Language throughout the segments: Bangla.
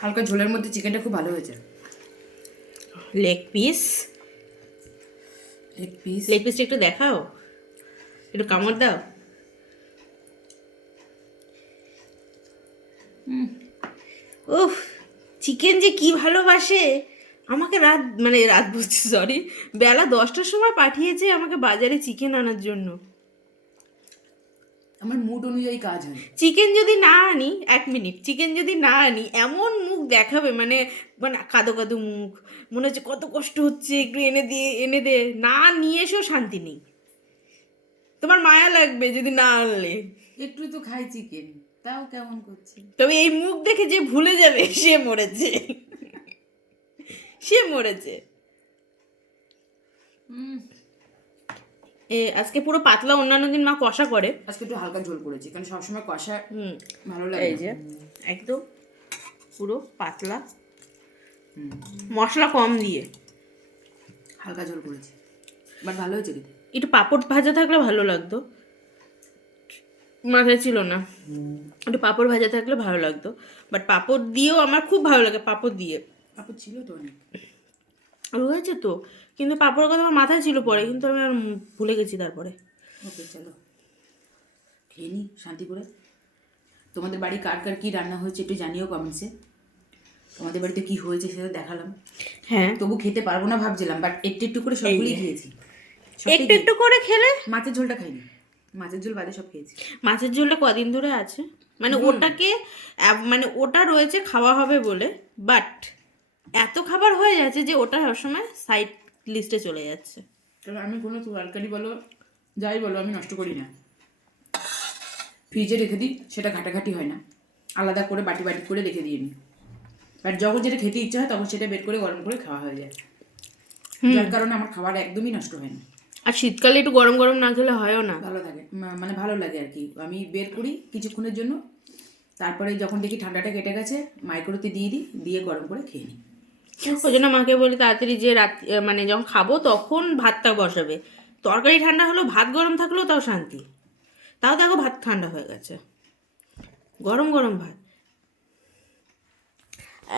হালকা ঝোলের মধ্যে চিকেনটা খুব ভালো হয়েছে। Leg piece, leg piece leg পিসটা একটু দেখাও, একটু কামড় দাও। উফ, চিকেন যে কি ভালোবাসে। আমাকে রাত বলছি, সরি, বেলা 10টার সময় পাঠিয়েছে আমাকে বাজারে চিকেন আনার জন্য। আমার মুড অনুযায়ী কাজ হয়। চিকেন যদি না আনি, 1 মিনিট, চিকেন যদি না আনি এমন মুখ দেখাবে, মানে মানে কাদো কাদো মুখ, মনে হচ্ছে কত কষ্ট হচ্ছে, একটু এনে দে, না নিয়ে এসেও শান্তি নেই। তোমার মায়া লাগবে যদি না আনলে। একটু তো খাই চিকেন, তাও কেমন করছে। তবে এই মুখ দেখে যে ভুলে যাবে সে মরেছে, সে মরেছে। আজকে পুরো পাতলা, অন্যান্য দিন মা কষা করে, আজকে একটু হালকা ঝোল করেছি, কারণ সবসময় কষা ভালো লাগে। এই যে একদম পুরো পাতলা, মশলা কম দিয়ে হালকা ঝোল করেছি, বাট ভালো হয়েছে। একটু পাঁপড় ভাজা থাকলে ভালো লাগতো, মাথায় ছিল না। একটু পাঁপড় ভাজা থাকলে ভালো লাগতো, বাট পাঁপড় দিয়েও আমার খুব ভালো লাগে। পাঁপড় দিয়ে পাপড় ছিল তো অনেক, রয়েছে তো, কিন্তু পাঁপড়ের কথা আমার মাথায় ছিল পরে, কিন্তু আমি আর ভুলে গেছি তারপরে। ওকে চলো খেয়ে নি শান্তি করে। তোমাদের বাড়ি কার কার কী রান্না হয়েছে একটু জানিও কমেন্টসে। তোমাদের বাড়িতে কি হয়েছে সেটা দেখালাম। হ্যাঁ, তবু খেতে পারবো না ভাবছিলাম, বাট একটু একটু করে সবগুলোই খেয়েছি। একটু একটু করে খেলে। মাছের ঝোলটা খাইনি, মাছের ঝোল বাদে সব খেয়েছি। মাছের ঝোলটা কদিন ধরে আছে, মানে ওটাকে মানে ওটা রয়েছে খাওয়া হবে বলে, বাট এত খাবার হয়ে যাচ্ছে যে ওটা সবসময় সাইড লিস্টে চলে যাচ্ছে। কারণ আমি কোনো তরকারি বলো যাই বলো আমি নষ্ট করি না, ফ্রিজে রেখে দিই, সেটা ঘাটাঘাটি হয় না, আলাদা করে বাটি বাটি করে রেখে দিয়ে নিই। বাট যখন যেটা খেতে ইচ্ছা হয় তখন সেটা বের করে গরম করে খাওয়া হয়ে যায়, যার কারণে আমার খাবার একদমই নষ্ট হয় না। আর শীতকালে একটু গরম গরম না খেলে হয়ও না, ভালো থাকে, মানে ভালো লাগে আর কি। আমি বের করি কিছুক্ষণের জন্য, তারপরে যখন দেখি ঠান্ডাটা কেটে গেছে মাইক্রোতে দিয়ে দিই, দিয়ে গরম করে খেয়ে নিই। ওই জন্য মাকে বলি তাড়াতাড়ি যে মানে যখন খাবো তখন ভাতটা বসাবে। তরকারি ঠান্ডা হলেও ভাত গরম থাকলেও তাও শান্তি। তাও দেখো ভাত ঠান্ডা হয়ে গেছে, গরম গরম ভাত।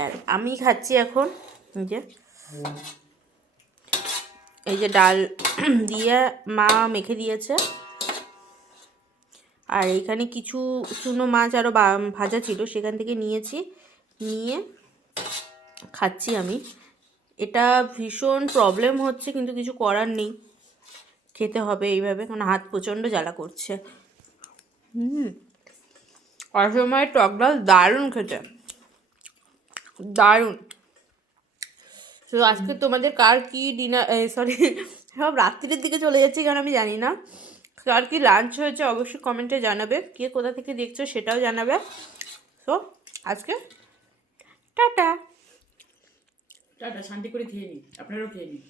আর আমি খাচ্ছি এখন এই যে ডাল দিয়ে মা মেখে দিয়েছে, আর এখানে কিছু চুনো মাছ আরও ভাজা ছিল, সেখান থেকে নিয়েছি, নিয়ে খাচ্ছি আমি। এটা ভীষণ প্রবলেম হচ্ছে, কিন্তু কিছু করার নেই, খেতে হবে এইভাবে, কারণ হাত প্রচণ্ড জ্বালা করছে। অসময়ের টক ডাল দারুণ খেতে, দারুণ। তো আজকে তোমাদের কার কি ডিনার, সরি, সব রাত্রির দিকে চলে যাচ্ছে কারণ আমি জানি না কার কি লাঞ্চ হয়েছে, অবশ্যই কমেন্টে জানাবে, কে কোথা থেকে দেখছো সেটাও জানাবে। তো আজকে টাটা। টাটা, শান্তি করে খেয়ে নিই, আপনারাও খেয়ে নিন।